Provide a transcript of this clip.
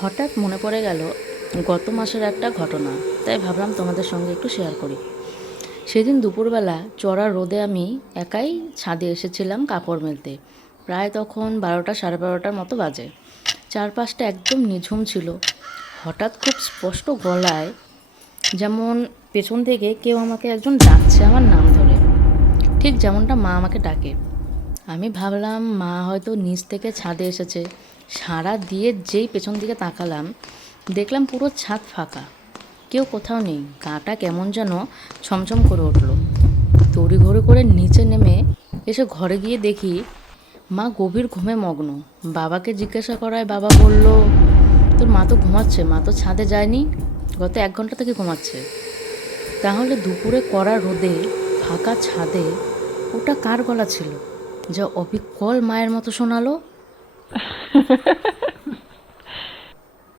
হঠাৎ মনে পড়ে গেল গত মাসের একটা ঘটনা, তাই ভাবলাম তোমাদের সঙ্গে একটু শেয়ার করি। সেদিন দুপুরবেলা চড়া রোদে আমি একাই ছাদে এসেছিলাম কাপড় মেলতে। প্রায় তখন 12টা সাড়ে 12টার মতো বাজে। চারপাশটা একদম নিঝুম ছিল। হঠাৎ খুব স্পষ্ট গলায়, যেমন পেছন থেকে কেউ আমাকে একজন ডাকছে আমার নাম ধরে, ঠিক যেমনটা মা আমাকে ডাকে। আমি ভাবলাম মা হয়তো নিচ থেকে ছাদে এসেছে। সাড়া দিয়ে যেই পেছন দিকে তাকালাম, দেখলাম পুরো ছাদ ফাঁকা, কেউ কোথাও নেই। গাটা কেমন যেন ছমছম করে উঠল। তড়িঘড়ি করে নিচে নেমে এসে ঘরে গিয়ে দেখি মা গভীর ঘুমে মগ্ন। বাবাকে জিজ্ঞাসা করায় বাবা বলল, তোর মা তো ঘুমাচ্ছে, মা তো ছাদে যায়নি, গত 1 ঘন্টা থেকে ঘুমাচ্ছে। তাহলে দুপুরে কড়া রোদে ফাঁকা ছাদে ওটা কার গলা ছিল, যা অবিকল মায়ের মতো শোনালো?